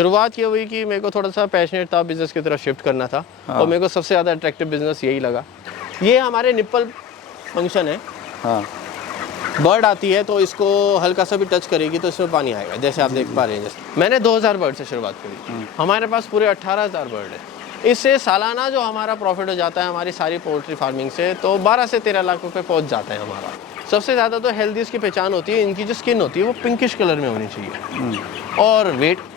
शुरुआत ये हुई कि मेरे को थोड़ा सा पैशनेट था, बिज़नेस की तरफ शिफ्ट करना था। और मेरे को सबसे ज़्यादा अट्रैक्टिव बिज़नेस यही लगा। ये हमारे निप्पल फंक्शन है। हाँ बर्ड आती है तो इसको हल्का सा भी टच करेगी तो इसमें पानी आएगा, जैसे आप देख पा रहे हैं। जैसे मैंने 2000 बर्ड से शुरुआत करी, हमारे पास पूरे 18,000 बर्ड है। इससे सालाना जो हमारा प्रॉफिट हो जाता है हमारी सारी पोल्ट्री फार्मिंग से, तो 12 से 13 लाख रुपए पहुंच जाता है हमारा। सबसे ज़्यादा तो हेल्दी इसकी पहचान होती है, इनकी जो स्किन होती है वो पिंकिश कलर में होनी चाहिए। और वेट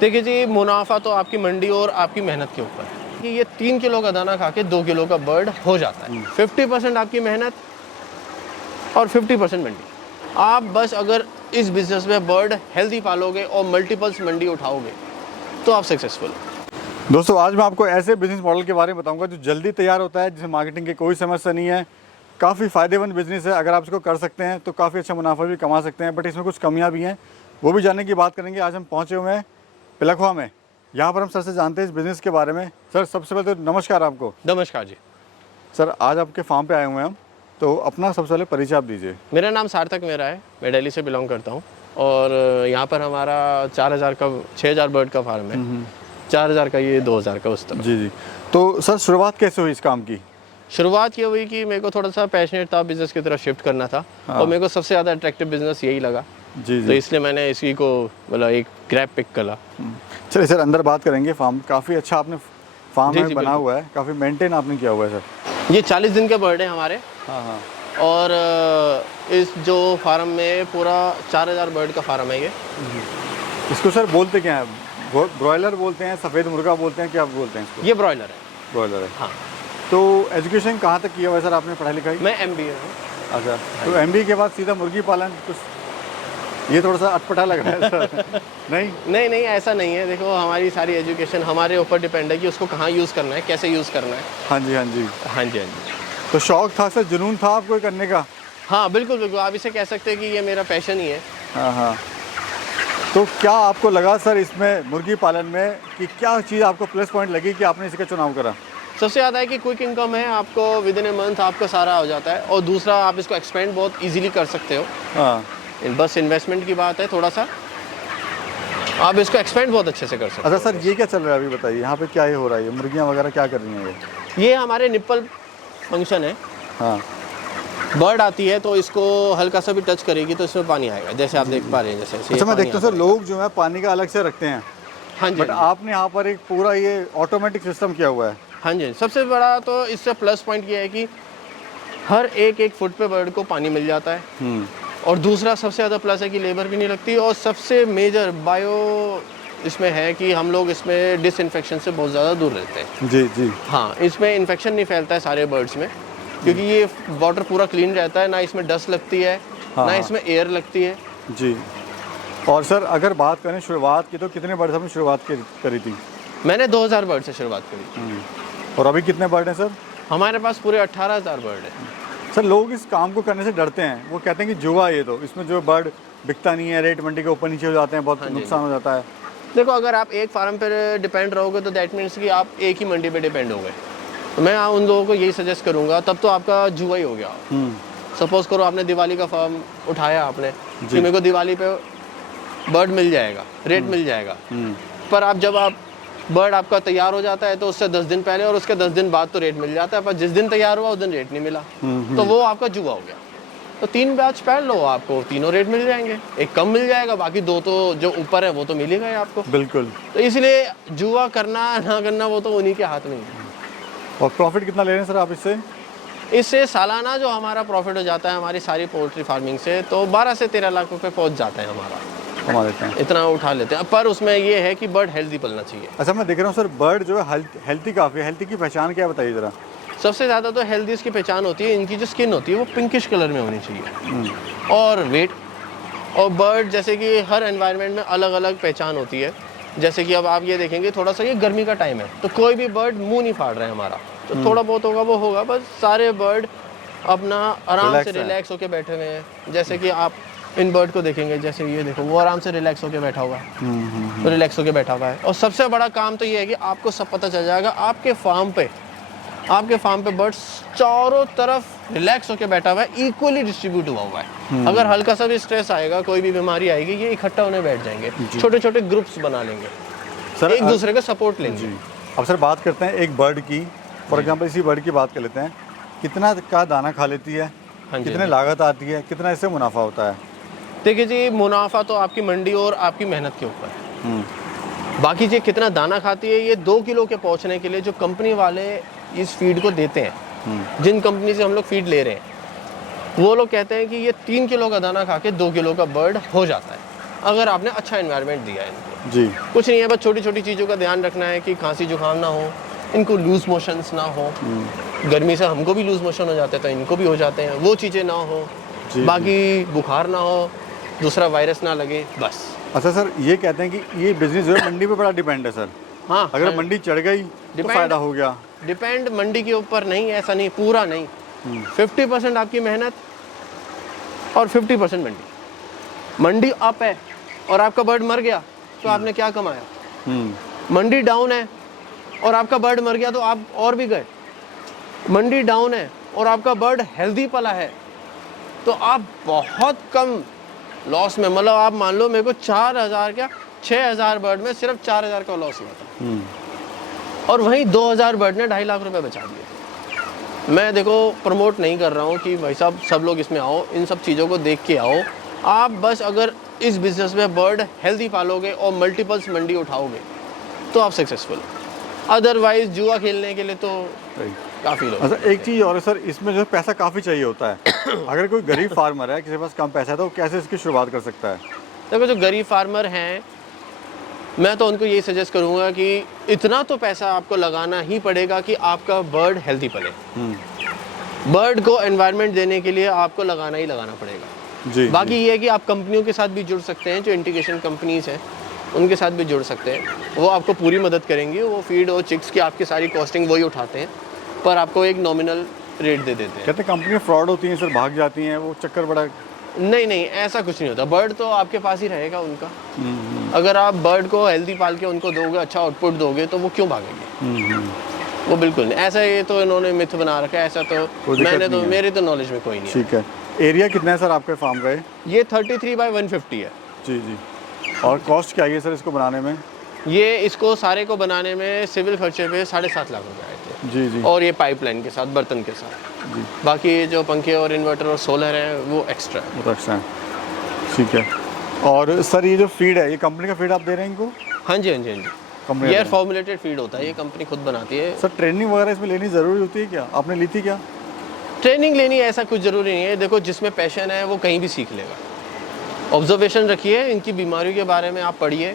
देखिए जी, मुनाफा तो आपकी मंडी और आपकी मेहनत के ऊपर है कि ये 3 किलो का दाना खा के 2 किलो का बर्ड हो जाता है। 50% आपकी मेहनत और 50% मंडी। आप बस अगर इस बिज़नेस में बर्ड हेल्दी पालोगे और मल्टीपल्स मंडी उठाओगे तो आप सक्सेसफुल। दोस्तों, आज मैं आपको ऐसे बिजनेस मॉडल के बारे में बताऊंगा जो जल्दी तैयार होता है, जिसमें मार्केटिंग की कोई समस्या नहीं है। काफ़ी फ़ायदेमंद बिजनेस है। अगर आप इसको कर सकते हैं तो काफ़ी अच्छा मुनाफा भी कमा सकते हैं, बट इसमें कुछ कमियां भी हैं, वो भी जानने की बात करेंगे। आज हम पहुँचे हुए हैं पिलखवा में। यहाँ पर हम सर से जानते हैं इस बिज़नेस के बारे में। सर, सबसे पहले तो नमस्कार आपको। नमस्कार जी। सर, आज आपके फार्म पे आए हुए हैं हम, तो अपना सबसे पहले परिचय आप दीजिए। मेरा नाम सार्थक मेरा है, मैं दिल्ली से बिलोंग करता हूँ। और यहाँ पर हमारा 6,000 बर्ड का फार्म है। 4,000 का ये, 2,000 का उस तरह। जी जी। तो सर, शुरुआत कैसे हुई इस काम की? शुरुआत ये हुई कि मेरे को थोड़ा सा पैशनेट था, बिज़नेस की तरफ शिफ्ट करना था। और मेरे को सबसे ज़्यादा अट्रैक्टिव बिज़नेस यही लगा। जी तो जी। इसलिए मैंने इसी को मतलब एक ग्रैब पिक करा। चलिए सर, अंदर बात करेंगे। फार्म काफ़ी अच्छा आपने फार्म जी, में जी, बना बिल्कुल। हुआ है, काफ़ी मेंटेन आपने किया हुआ है सर। ये 40 दिन के बर्ड है हमारे। हाँ हाँ। और इस जो फार्म में पूरा 4,000 बर्ड का फार्म है ये। इसको सर बोलते क्या है? ब्रॉयलर बोलते हैं, सफ़ेद मुर्गा बोलते हैं, क्या बोलते हैं इसको? ये ब्रॉयलर है। ब्रॉयलर है। हाँ। तो एजुकेशन कहाँ तक किया हुआ है सर आपने, पढ़ाई लिखाई? मैं MBA हूँ। अच्छा, तो MBA के बाद सीधा मुर्गी पालन? कुछ ये थोड़ा सा अटपटा लग रहा है सर। नहीं नहीं नहीं, ऐसा नहीं है। देखो, हमारी सारी एजुकेशन हमारे ऊपर डिपेंड है कि उसको कहाँ यूज़ करना है, कैसे यूज़ करना है। हाँ जी हाँ जी। हाँ जी, हाँ जी। तो शौक था सर, जुनून था आपको ये करने का? हाँ बिल्कुल बिल्कुल, आप इसे कह सकते हैं कि ये मेरा पैशन ही है। हाँ हाँ। तो क्या आपको लगा सर इसमें मुर्गी पालन में कि क्या चीज़ आपको प्लस पॉइंट लगी कि आपने इसका चुनाव करा? सबसे ज़्यादा है कि क्विक इनकम है, आपको विद इन ए मंथ आपका सारा हो जाता है। और दूसरा, आप इसको एक्सपेंड बहुत इजीली कर सकते हो। हाँ। बस इन्वेस्टमेंट की बात है, थोड़ा सा आप इसको एक्सपेंड बहुत अच्छे से कर सकते हो। अच्छा सर, ये क्या चल रहा है अभी बताइए? यहाँ पे क्या ये हो रहा है? ये मुर्गियाँ वगैरह क्या कर रही हैं ये हमारे निप्पल फंक्शन है। हाँ। बर्ड आती है तो इसको हल्का सा भी टच करेगी तो इसमें पानी आएगा, जैसे आप देख पा रहे हैं। जैसे अच्छा, मैं देखता हूँ सर, लोग जो है पानी का अलग से रखते हैं, हाँ जी, बट आपने यहाँ पर एक पूरा ये ऑटोमेटिक सिस्टम किया हुआ है। हाँ जी। सबसे बड़ा तो इससे प्लस पॉइंट ये है कि हर एक फुट पे बर्ड को पानी मिल जाता है। और दूसरा सबसे ज़्यादा प्लस है कि लेबर भी नहीं लगती। और सबसे मेजर बायो इसमें है कि हम लोग इसमें डिसइंफेक्शन से बहुत ज़्यादा दूर रहते हैं। जी जी। हाँ, इसमें इन्फेक्शन नहीं फैलता है सारे बर्ड्स में, क्योंकि ये वाटर पूरा क्लीन रहता है, ना इसमें डस्ट लगती है, ना इसमें एयर लगती है। जी। और सर, अगर बात करें शुरुआत की, तो कितने बर्ड से आपने शुरुआत करी थी? मैंने 2000 बर्ड से शुरुआत करी। और अभी कितने बर्ड हैं सर? हमारे पास पूरे 18,000 बर्ड है। सर, लोग इस काम को करने से डरते हैं, वो कहते हैं कि जुआ ये तो, इसमें जो बर्ड बिकता नहीं है, रेट मंडी के ऊपर नीचे हो जाते हैं, बहुत नुकसान हो जाता है। देखो, अगर आप एक फार्म पर डिपेंड रहोगे तो दैट मीन्स कि आप एक ही मंडी पे डिपेंड हो गए। तो मैं उन लोगों को यही सजेस्ट करूंगा, तब तो आपका जुआ ही हो गया। सपोज करो आपने दिवाली का फार्म उठाया आपने कि मेरे को दिवाली पे बर्ड मिल जाएगा, रेट मिल जाएगा। पर आप जब बर्ड आपका तैयार हो जाता है तो उससे 10 दिन पहले और उसके 10 दिन बाद तो रेट मिल जाता है, पर जिस दिन तैयार हुआ उस दिन रेट नहीं मिला, तो वो आपका जुआ हो गया। तो 3 बैच पहन लो, आपको तीनों रेट मिल जाएंगे। एक कम मिल जाएगा, बाकी 2 तो जो ऊपर है वो तो मिलेगा ही आपको। बिल्कुल। तो इसलिए जुआ करना ना करना वो तो उन्हीं के हाथ में है। और प्रॉफिट कितना ले रहे हैं सर आप इससे? इससे सालाना जो हमारा प्रॉफिट हो जाता है हमारी सारी पोल्ट्री फार्मिंग से, तो 12 से 13 लाख रुपए पहुंच जाता है हमारा। कमा लेते हैं, इतना उठा लेते हैं। पर उसमें ये है कि बर्ड हेल्दी पलना चाहिए। अच्छा, मैं देख रहा हूँ सर, बर्ड जो है हेल्थी काफ़ी है। हेल्थी की पहचान क्या है बताइए ज़रा? सबसे ज़्यादा तो हेल्दी इसकी पहचान होती है, इनकी जो स्किन होती है वो पिंकिश कलर में होनी चाहिए। और वेट, और बर्ड जैसे कि हर एनवायरनमेंट में अलग अलग पहचान होती है। जैसे कि अब आप ये देखेंगे, थोड़ा सा ये गर्मी का टाइम है तो कोई भी बर्ड मुंह नहीं फाड़ रहा है हमारा, तो थोड़ा बहुत होगा वो होगा, बस सारे बर्ड अपना आराम से रिलैक्स होके बैठे हुए हैं। जैसे कि आप इन बर्ड को देखेंगे, जैसे ये देखो, वो आराम से रिलैक्स होके बैठा हुआ है, तो रिलैक्स होके बैठा हुआ है। और सबसे बड़ा काम तो ये है कि आपको सब पता चल जाएगा आपके फार्म पे बर्ड्स चारों तरफ रिलैक्स होके बैठा हुआ है, इक्वली डिस्ट्रीब्यूट हुआ है। अगर हल्का सा भी स्ट्रेस आएगा, कोई भी बीमारी आएगी, ये इकट्ठा होने बैठ जाएंगे, छोटे छोटे ग्रुप्स बना लेंगे। सर, एक दूसरे का सपोर्ट लेंगे। जी। अब सर बात करते हैं एक बर्ड की, फॉर एग्जांपल इसी बर्ड की बात कर लेते हैं, कितना का दाना खा लेती है, हाँ जी, कितने हाँ जी। लागत आती है, कितना इससे मुनाफा होता है? देखिए जी, मुनाफा तो आपकी मंडी और आपकी मेहनत के ऊपर है। बाकी जी कितना दाना खाती है, ये 2 किलो के पहुंचने के लिए जो कंपनी वाले इस फीड को देते हैं, जिन कंपनी से हम लोग फीड ले रहे हैं, वो लोग कहते हैं कि ये 3 किलो का दाना खा के 2 किलो का बर्ड हो जाता है, अगर आपने अच्छा एनवायरनमेंट दिया है इनको। जी। कुछ नहीं है, बस छोटी छोटी चीज़ों का ध्यान रखना है कि खांसी जुकाम ना हो, इनको लूज मोशंस ना हो। गर्मी से हमको भी लूज मोशन हो जाते हैं तो इनको भी हो जाते हैं, वो चीज़ें ना हो। जी, बाकी बुखार ना हो, दूसरा वायरस ना लगे, बस। अच्छा सर, ये कहते हैं कि ये बिजनेस जो है मंडी पे बड़ा डिपेंड है सर। हाँ, अगर हाँ। मंडी चढ़ गई तो Depend- फायदा हो गया। डिपेंड मंडी के ऊपर नहीं, ऐसा नहीं, पूरा नहीं। 50% आपकी मेहनत और 50% मंडी। मंडी अप है और आपका बर्ड मर गया तो आपने क्या कमाया? मंडी डाउन है और आपका बर्ड मर गया तो आप और भी गए। मंडी डाउन है और आपका बर्ड हेल्दी पला है तो आप बहुत कम लॉस में, मतलब आप मान लो मेरे को 4000 क्या 6000 बर्ड में सिर्फ 4000 का लॉस हुआ था और वहीं 2000 बर्ड ने 2.5 लाख रुपए बचा दिए। मैं देखो प्रमोट नहीं कर रहा हूँ कि भाई साहब सब लोग इसमें आओ, इन सब चीज़ों को देख के आओ। आप बस अगर इस बिज़नेस में बर्ड हेल्दी पालोगे और मल्टीपल्स मंडी उठाओगे तो आप सक्सेसफुल। अदरवाइज जुआ खेलने के लिए तो काफ़ी लोग। अच्छा, एक चीज़ और है सर, इसमें जो है पैसा काफ़ी चाहिए होता है। अगर कोई गरीब फार्मर है, किसी के पास कम पैसा है, तो वो कैसे इसकी शुरुआत कर सकता है? देखो जो गरीब फार्मर हैं, मैं तो उनको यही सजेस्ट करूंगा कि इतना तो पैसा आपको लगाना ही पड़ेगा कि आपका बर्ड हेल्दी पले। बर्ड को एनवायरनमेंट देने के लिए आपको लगाना ही लगाना पड़ेगा। जी। बाकी ये है कि आप कंपनियों के साथ भी जुड़ सकते हैं, जो इंटीग्रेशन कंपनीज हैं उनके साथ भी जुड़ सकते हैं। वो आपको पूरी मदद करेंगे, वो फीड और चिक्स की आपकी सारी कॉस्टिंग वही उठाते हैं, पर आपको एक नॉमिनल रेट दे देते हैं। कहते हैं कंपनी फ्रॉड होती हैं सर, भाग जाती हैं, वो चक्कर बड़ा। नहीं नहीं, ऐसा कुछ नहीं होता। बर्ड तो आपके पास ही रहेगा उनका। अगर आप बर्ड को हेल्दी पाल के उनको दोगे, अच्छा आउटपुट दोगे, तो वो क्यों भागेंगे? वो बिल्कुल नहीं। ऐसा ये तो इन्होंने मिथ बना रखा है, ऐसा तो मैंने तो, मेरे तो नॉलेज में कोई नहीं है। ठीक है। एरिया कितना है सर आपके फार्म का? ये 33 बाय 150 है। जी जी। और कॉस्ट क्या है सर इसको बनाने में? ये इसको सारे को बनाने में सिविल खर्चे पे 7.5 लाख रुपए आए थे। जी जी। और ये पाइपलाइन के साथ, बर्तन के साथ। जी। बाकी ये जो पंखे और इन्वर्टर और सोलर है वो एक्स्ट्रा है। वो अच्छा है। ठीक है। और सर ये जो फीड है, ये कंपनी का फीड आप दे रहे हैं इनको? हाँ जी, हाँ जी, हाँ जी। कंपनी ये फॉर्मुलेटेड फीड होता है, ये कंपनी खुद बनाती है। सर ट्रेनिंग वगैरह इसमें लेनी ज़रूरी होती है क्या? आपने ली थी क्या? ट्रेनिंग लेनी ऐसा कुछ ज़रूरी नहीं है। देखो जिसमें पैशन है वो कहीं भी सीख लेगा। ऑब्जर्वेशन रखिए, इनकी बीमारियों के बारे में आप पढ़िए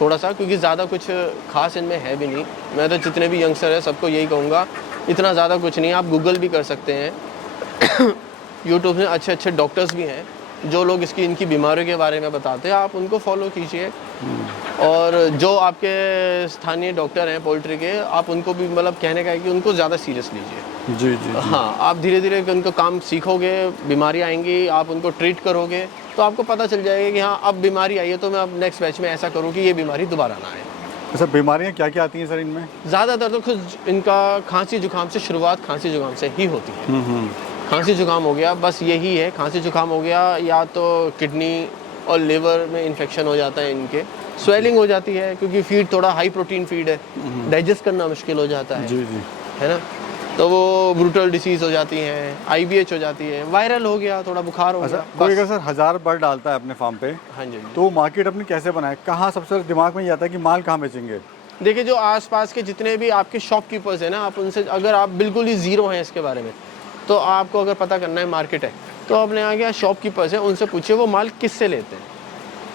थोड़ा सा, क्योंकि ज़्यादा कुछ खास इनमें है भी नहीं। मैं तो जितने भी यंगस्टर हैं सबको यही कहूँगा, इतना ज़्यादा कुछ नहीं। आप गूगल भी कर सकते हैं यूट्यूब में अच्छे अच्छे डॉक्टर्स भी हैं जो लोग इनकी बीमारियों के बारे में बताते हैं, आप उनको फॉलो कीजिए। और जो आपके स्थानीय डॉक्टर हैं पोल्ट्री के, आप उनको भी मतलब कहने का है कि उनको ज़्यादा सीरियस लीजिए। जी जी। हाँ, आप धीरे धीरे उनको काम सीखोगे, बीमारी आएंगी, आप उनको ट्रीट करोगे तो आपको पता चल जाएगा कि हाँ अब बीमारी आई है तो मैं अब नेक्स्ट बैच में ऐसा करूँ कि ये बीमारी दोबारा ना आए। सर बीमारियाँ क्या क्या आती हैं सर इनमें? ज़्यादातर तो खुद इनका खांसी जुकाम से शुरुआत खांसी जुकाम से ही होती है। खांसी जुकाम हो गया, बस यही है। खांसी जुकाम हो गया या तो किडनी और लिवर में इन्फेक्शन हो जाता है इनके, स्वेलिंग हो जाती है क्योंकि फीड थोड़ा हाई प्रोटीन फीड है, डाइजेस्ट करना मुश्किल हो जाता है। जी जी। है ना, तो वो ब्रूटल डिसीज़ हो जाती हैं, IBH हो जाती है, वायरल हो गया, थोड़ा बुखार हो अच्छा, गया। कोई बस। अगर सर 1000 बर्ड डालता है अपने फार्म पे, हाँ जी, हाँ जी। तो मार्केट अपनी कैसे बनाए? कहाँ सबसे दिमाग में ये आता है कि माल कहाँ बेचेंगे? देखिए जो आसपास के जितने भी आपके शॉपकीपर्स हैं ना, आप उनसे, अगर आप बिल्कुल ही ज़ीरो हैं इसके बारे में, तो आपको अगर पता करना है मार्केट है, तो अपने यहाँ के शॉपकीपर्स हैं उनसे पूछिए वो माल किससे लेते हैं।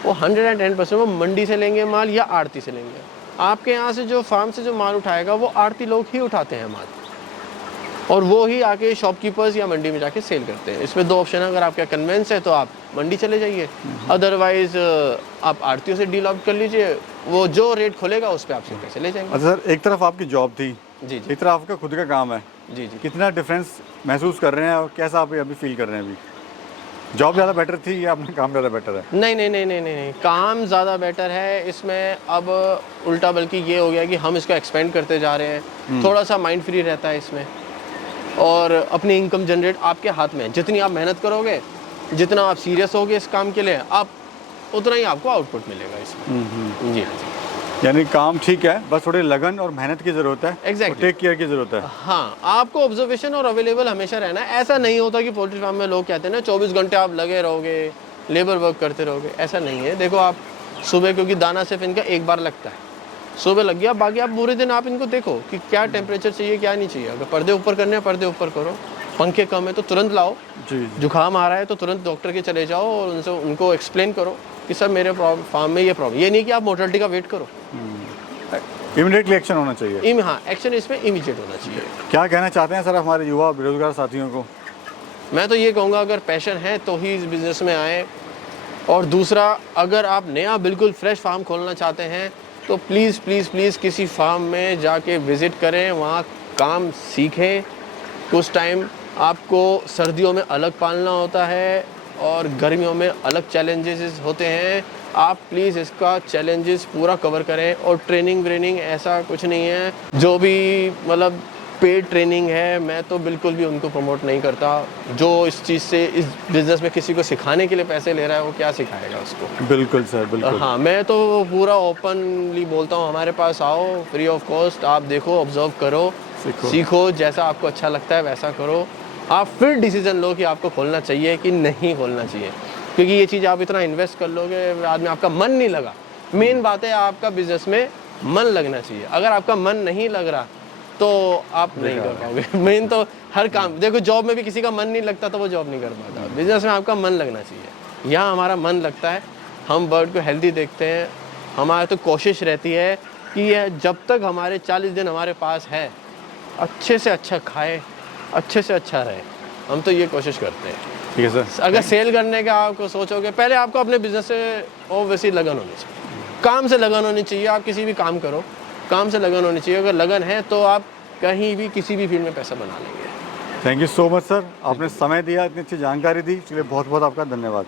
वो 110% वो मंडी से लेंगे माल या आड़ती से लेंगे। आपके यहाँ से जो फार्म से जो माल उठाएगा वो आड़ती लोग ही उठाते हैं माल, और वो ही आके शॉपकीपर्स या मंडी में जाके सेल करते हैं। इसमें 2 ऑप्शन है, अगर आपका कन्वेंस है तो आप मंडी चले जाइए, अदरवाइज आप आड़तियों से डील आउट कर लीजिए, वो जो रेट खोलेगा उस पर आपसे पैसे ले जाएंगे। अच्छा सर, एक तरफ आपकी जॉब थी, जी जी एक तरफ आपका खुद का काम है, जी जी। कितना डिफरेंस महसूस कर रहे हैं और कैसा आप अभी फील कर रहे हैं? अभी जॉब ज़्यादा बेटर थी या अपना काम ज़्यादा बेटर है? नहीं नहीं नहीं नहीं नहीं, काम ज़्यादा बेटर है इसमें। अब उल्टा बल्कि ये हो गया कि हम इसको एक्सपेंड करते जा रहे हैं, थोड़ा सा माइंड फ्री रहता है इसमें, और अपनी इनकम जनरेट आपके हाथ में है। जितनी आप मेहनत करोगे, जितना आप सीरियस होगे इस काम के लिए, आप उतना ही आपको आउटपुट मिलेगा इसमें। जी हाँ जी। यानी काम ठीक है, बस थोड़ी लगन और मेहनत की ज़रूरत है। Exactly. टेक केयर की ज़रूरत है। हाँ, आपको ऑब्जर्वेशन और अवेलेबल हमेशा रहना है। ऐसा नहीं होता कि पोल्ट्री फार्म में लोग कहते हैं ना 24 घंटे आप लगे रहोगे, लेबर वर्क करते रहोगे, ऐसा नहीं है। देखो आप सुबह, क्योंकि दाना सिर्फ इनका एक बार लगता है, सुबह लग गया, बाकी आप पूरे दिन आप इनको देखो कि क्या टेम्परेचर चाहिए क्या नहीं चाहिए। अगर पर्दे ऊपर करने हैं पर्दे ऊपर करो, पंखे कम है तो तुरंत लाओ, जी जुकाम आ रहा है तो तुरंत डॉक्टर के चले जाओ और उनसे उनको एक्सप्लेन करो कि सर मेरे फार्म में ये प्रॉब्लम। ये नहीं कि आप मोर्टलिटी का वेट करो, इमीडिएटली एक्शन होना चाहिए। हाँ एक्शन इसमें इमीडिएट होना चाहिए। क्या कहना चाहते हैं सर हमारे युवा बेरोजगार साथियों को? मैं तो ये कहूँगा अगर पैशन है तो ही इस बिज़नेस में आए, और दूसरा अगर आप नया बिल्कुल फ्रेश फार्म खोलना चाहते हैं तो प्लीज़ प्लीज़ प्लीज़ किसी फार्म में जाके विज़िट करें, वहाँ काम सीखें। कुछ टाइम आपको सर्दियों में अलग पालना होता है और गर्मियों में अलग चैलेंजेस होते हैं। आप प्लीज़ इसका चैलेंजेस पूरा कवर करें। और ट्रेनिंग व्रेनिंग ऐसा कुछ नहीं है, जो भी मतलब पेड ट्रेनिंग है मैं तो बिल्कुल भी उनको प्रमोट नहीं करता। जो इस चीज़ से, इस बिज़नेस में किसी को सिखाने के लिए पैसे ले रहा है वो क्या सिखाएगा उसको। बिल्कुल सर, बिल्कुल। हाँ, मैं तो पूरा ओपनली बोलता हूँ, हमारे पास आओ फ्री ऑफ कॉस्ट, आप देखो, ऑब्जर्व करो, सीखो, जैसा आपको अच्छा लगता है वैसा करो। आप फिर डिसीजन लो कि आपको खोलना चाहिए कि नहीं खोलना चाहिए, क्योंकि ये चीज़ आप इतना इन्वेस्ट कर लोगे, बाद में आपका मन नहीं लगा। मेन बात है आपका बिजनेस में मन लगना चाहिए। अगर आपका मन नहीं लग रहा तो आप नहीं कर पाओगे। मेन तो हर काम, देखो जॉब में भी किसी का मन नहीं लगता तो वो जॉब नहीं कर पाता। बिजनेस में आपका मन लगना चाहिए। यहाँ हमारा मन लगता है, हम बर्ड को हेल्दी देखते हैं। हमारी तो कोशिश रहती है कि ये जब तक हमारे 40 दिन हमारे पास है, अच्छे से अच्छा खाए, अच्छे से अच्छा रहे। हम तो ये कोशिश करते हैं। ठीक है सर। अगर सेल करने का आपको सोचोगे, पहले आपको अपने बिजनेस से ओवैसी लगन होनी चाहिए, काम से लगन होनी चाहिए। आप किसी भी काम करो, काम से लगन होनी चाहिए। अगर लगन है तो आप कहीं भी किसी भी फील्ड में पैसा बना लेंगे। Thank you so much sir, आपने समय दिया, इतनी अच्छी जानकारी दी, इसलिए बहुत बहुत आपका धन्यवाद।